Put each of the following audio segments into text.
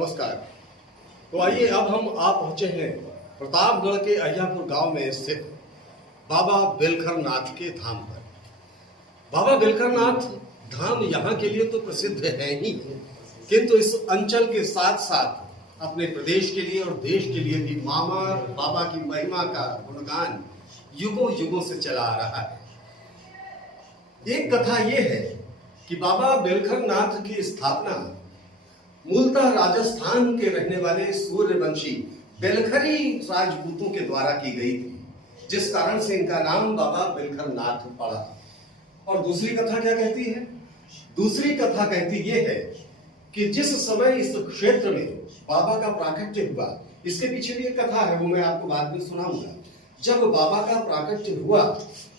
नमस्कार। तो आइए अब हम आप पहुंचे हैं प्रतापगढ़ के अहियापुर गांव में स्थित बाबा बेलखर नाथ के धाम पर। बाबा बेलखर नाथ धाम यहाँ के लिए तो प्रसिद्ध है ही, किंतु इस अंचल के साथ साथ अपने प्रदेश के लिए और देश के लिए भी मामा बाबा की महिमा का गुणगान युगों युगों से चला आ रहा है। एक कथा यह है कि बाबा बेलखर नाथ की स्थापना मूलतः राजस्थान के रहने वाले सूर्यवंशी बेलखरी राजपूतों के द्वारा की गई थी, जिस कारण से इनका नाम बाबा बेलखर नाथ पड़ा। और दूसरी कथा क्या कहती है? दूसरी कथा कहती यह है कि जिस समय इस क्षेत्र में बाबा का प्राकट्य हुआ, इसके पीछे भी एक कथा है, वो मैं आपको बाद में सुनाऊंगा। जब बाबा का प्राकट्य हुआ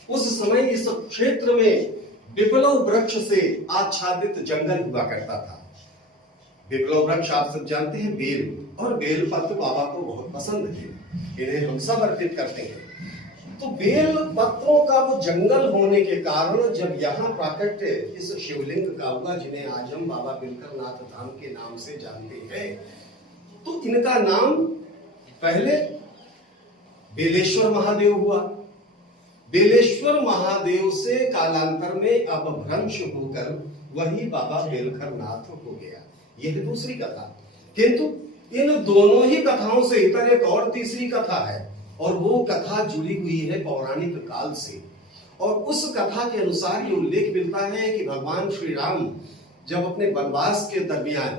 उस समय इस क्षेत्र में विप्लव वृक्ष से आच्छादित जंगल हुआ करता था। विप्लव वृक्ष आप सब जानते हैं, बेल, और बेल पत्र बाबा को बहुत पसंद है, इन्हें हम सब अर्पित करते हैं। तो बेल पत्रों का वो जंगल होने के कारण जब यहाँ प्राकट्य इस शिवलिंग का हुआ, जिन्हें आज हम बाबा बेलखर नाथ धाम के नाम से जानते हैं, तो इनका नाम पहले बेलेश्वर महादेव हुआ। बेलेश्वर महादेव से कालांतर में अपभ्रंश होकर वही बाबा बेलखर नाथ हो गया। यह दूसरी कथा। किंतु इन दोनों ही कथाओं से इतर एक और तीसरी कथा है, और वो कथा जुड़ी हुई है पौराणिक काल से। और उस कथा के अनुसार ये उल्लेख मिलता है कि भगवान श्री राम जब अपने वनवास के दरमियान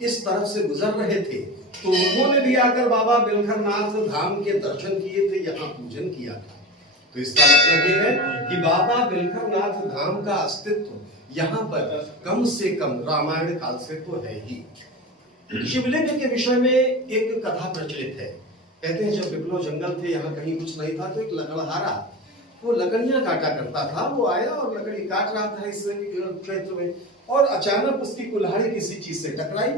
इस तरफ से गुजर रहे थे, तो उन्होंने भी आकर बाबा बेलखर नाथ धाम के दर्शन किए थे, यहाँ पूजन किया था। तो इसका मतलब ये है कि बाबा बेलखर नाथ धाम का अस्तित्व यहाँ पर कम से कम रामायण काल से तो है ही। शिवलिंग के विषय में एक कथा प्रचलित है। कहते हैं जब विप्लव जंगल थे, यहाँ कहीं कुछ नहीं था, तो एक लकड़हारा वो लकड़ियां काटा करता था। वो आया और लकड़ी काट रहा था इस क्षेत्र में, और अचानक उसकी कुल्हाड़ी किसी चीज से टकराई।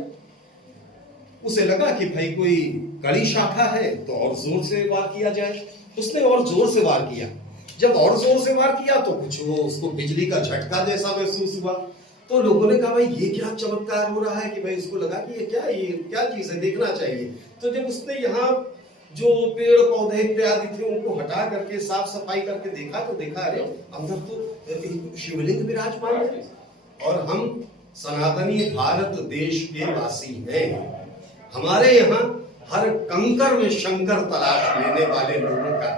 उसे लगा कि भाई कोई कड़ी शाखा है तो और जोर से वार किया जाए। उसने और जोर से वार किया। जब और जोर से वार किया तो कुछ वो उसको बिजली का झटका जैसा महसूस हुआ। तो लोगों ने कहा भाई ये क्या चमत्कार हो रहा है कि भाई उसको लगा कि ये क्या चीज है, देखना चाहिए। तो जब उसने यहाँ जो पेड़ पौधे इत्यादि थे उनको हटा करके साफ सफाई करके देखा, तो देखा अरे अंदर तो शिवलिंग विराजमान है। और हम सनातनी भारत देश के वासी हैं। हमारे यहाँ हर कंकर में शंकर तलाश लेने वाले लोगों का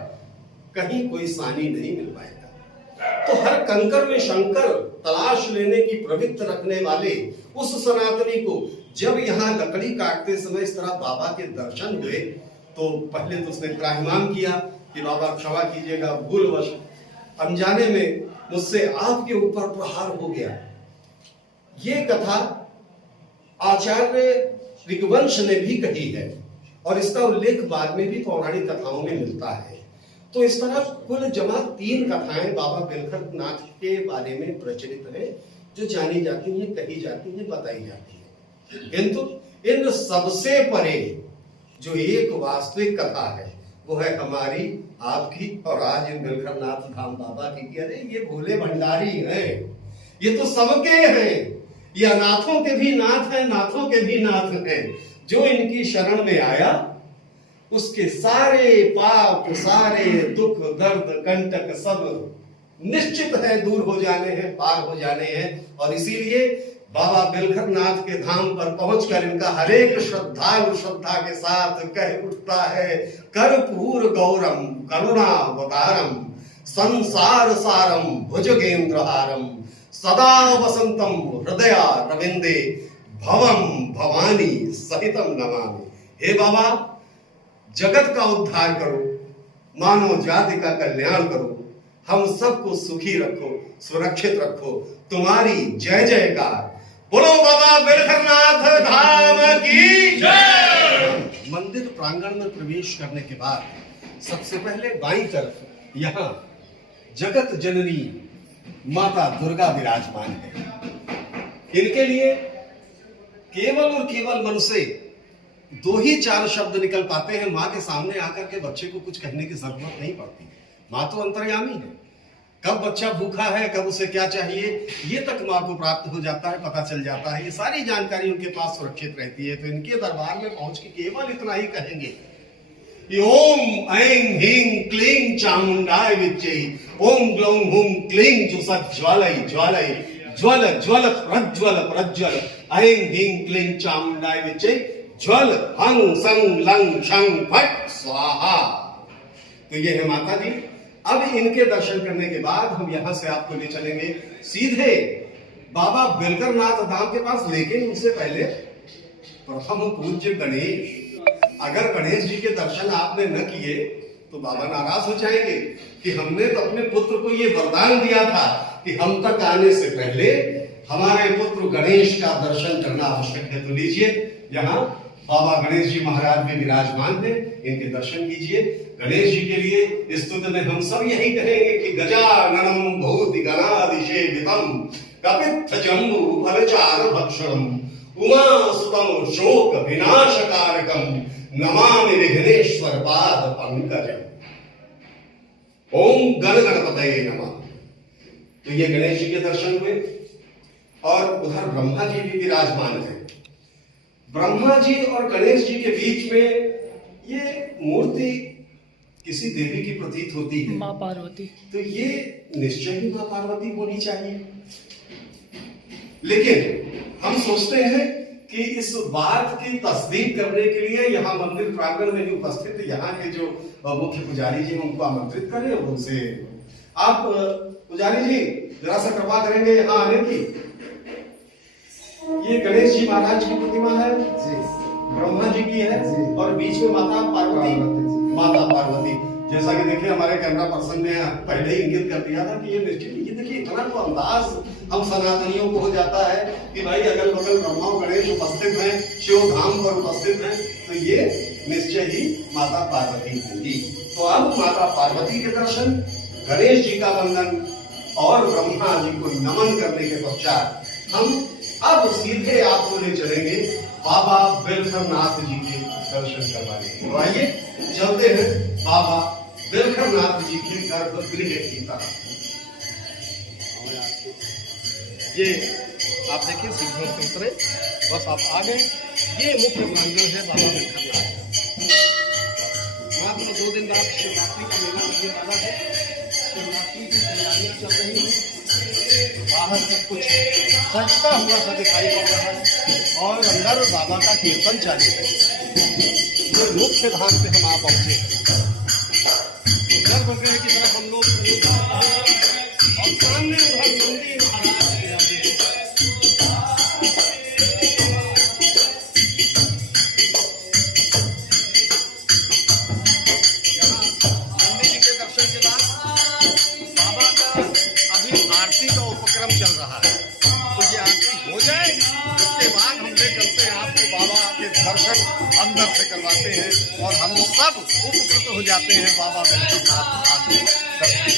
कहीं कोई सानी नहीं मिल पाएगा। तो हर कंकर में शंकर तलाश लेने की प्रवृत्ति रखने वाले उस सनातनी को जब यहाँ लकड़ी काटते समय इस तरह बाबा के दर्शन हुए, तो पहले तो उसने त्राहिमाम किया कि बाबा क्षमा कीजिएगा, भूलवश अनजाने में मुझसे आपके ऊपर प्रहार हो गया। ये कथा आचार्य ऋग्वंश ने भी कही है, और इसका उल्लेख बाद में भी पौराणिक कथाओं में मिलता है। तो इस तरह कुल जमा 3 कथाएं बाबा बेलखर नाथ के बारे में प्रचलित हैं, जो जानी जाती हैं, कही जाती हैं, बताई जाती हैं। किंतु इन सबसे परे जो एक वास्तविक कथा है वो है हमारी, आपकी और आज इन बेलखर नाथ धाम बाबा की। अरे ये भोले भंडारी हैं, ये तो सबके हैं, ये अनाथों के भी नाथ हैं, नाथों के भी नाथ हैं। जो इनकी शरण में आया उसके सारे पाप, सारे दुख, दर्द, कंटक सब निश्चित है दूर हो जाने हैं, पार हो जाने हैं। और इसीलिए बाबा बेलखर नाथ के धाम पर पहुंचकर इनका हरेक श्रद्धालु श्रद्धा के साथ कह उठता है, कर्पूर गौरम करुणावतारम संसार सारम भुजगेंद्रहारम सदा वसंतम हृदया रविंदे भवम भवानी सहितम नमामि। हे बाबा, जगत का उद्धार करो, मानव जाति का कल्याण करो, हम सबको सुखी रखो, सुरक्षित रखो, तुम्हारी जय जयकार। बोलो बाबा बेलखर नाथ धाम की जय। मंदिर प्रांगण में प्रवेश करने के बाद सबसे पहले बाईं तरफ यहाँ जगत जननी माता दुर्गा विराजमान है। इनके लिए केवल और केवल मन से 2 ही 4 शब्द निकल पाते हैं। माँ के सामने आकर के बच्चे को कुछ कहने की जरूरत नहीं पड़ती। माँ तो अंतर्यामी है। कब बच्चा भूखा है, कब उसे क्या चाहिए, ये तक माँ को प्राप्त हो जाता है, पता चल जाता है। ये सारी जानकारी उनके पास सुरक्षित रहती है। तो इनके दरबार में पहुंच के केवल इतना ही कहेंगे कि ओम ऐं ह्रीं क्लीं चामुंडाय विद्महे, ओम ग्लौं हुं क्लीं जुषज्ज्वलय ज्वलय ज्वल ज्वल प्रज्वल प्रज्वल, ऐं ह्रीं क्लीं चामुंडाय विद्महे, ज्वल हं सं लं शं फट स्वाहा। तो ये है माता जी। अब इनके दर्शन करने के बाद हम यहां से आपको ले चलेंगे सीधे बाबा बेलकर नाथ धाम के पास। लेकिन उससे पहले प्रथम पूज्य गणेश, अगर गणेश जी के दर्शन आपने न किए तो बाबा नाराज हो जाएंगे कि हमने तो अपने पुत्र को ये वरदान दिया था कि हम तक आने से पहले हमारे पुत्र गणेश का दर्शन करना आवश्यक है। तो लीजिए, यहाँ बाबा गणेश जी महाराज भी विराजमान है, इनके दर्शन कीजिए। गणेश जी के लिए स्तुति में हम सब यही कहेंगे कि गजाननम भूति गणाधिसेवितम कपित्थ जम्बू फलचार भक्षणम उमा सुतम शोक विनाशकारकम नमामि विघ्नेश्वर पाद पंकजम। ओम गण गणपतये नमः। तो ये गणेश जी के दर्शन हुए और उधर ब्रह्मा जी भी विराजमान है। ब्रह्मा जी और गणेश जी के बीच में ये मूर्ति किसी देवी की प्रतीत होती है, माँ पार्वती। तो ये निश्चय ही माँ पार्वती होनी चाहिए। लेकिन हम सोचते हैं कि इस बात की तस्दीक करने के लिए यहाँ मंदिर प्रांगण में ही उपस्थित यहाँ के जो मुख्य पुजारी जी उनको आमंत्रित करें और उनसे आप पुजारी जी जरा सा कृपा करेंगे यहाँ आने की। ये गणेश जी महाराज की प्रतिमा है जी, ब्रह्मा जी की है जी, और बीच में माता पार्वती, माता पार्वती। जैसा कि देखिए हमारे कैमरा पर्सन ने पहले ही इंगित कर दिया था कि ये निश्चित, ये देखिए इतना तो अंदाज हम सनातनियों को हो जाता है कि भाई अगल बगल ब्रह्मा और गणेश उपस्थित हैं, शिव धाम पर उपस्थित हैं, तो ये निश्चय ही माता पार्वती होंगी। तो अब माता पार्वती के दर्शन, गणेश जी का वंदन और ब्रह्मा जी को नमन करने के पश्चात हम अब सीधे आपको ले चलेंगे बाबा बेलखर नाथ जी के दर्शन करवाने। तो आइए चलते हैं बाबा बेलखर नाथ जी के गर्भगृह की तरफ। ये आप देखिए सीधे से उतरे, बस आप आ गए। ये मुख्य प्रांगण है बाबा बेलखर नाथ। मात्र 2 दिन बाद शिवरात्रि का मेला लगने वाला है। शिवरात्रि की तैयारियां चल रही हैं, बाहर सब कुछ सजता हुआ सा दिखाई पड़ रहा है और अंदर बाबा का कीर्तन चालू है। ये मुख्य धाम पे हम आ पहुंचे। गर्भगृह की तरफ हम लोग और सामने उधर नंदी महाराज चल रहा है। तो ये आरती हो जाए, उसके बाद हम ले चलते हैं आपको बाबा के दर्शन अंदर से करवाते हैं और हम सब उपकृत हो जाते हैं बाबा बेलखर नाथ के दर्शन।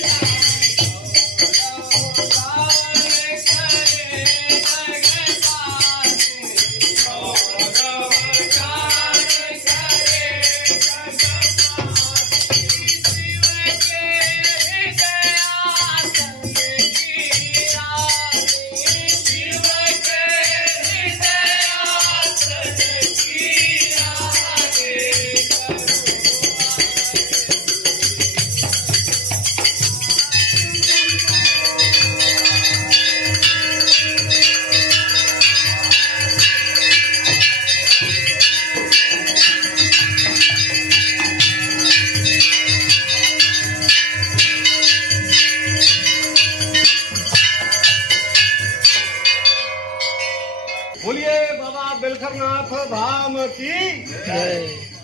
बोलिए बाबा बेलखर नाथ धाम की जय।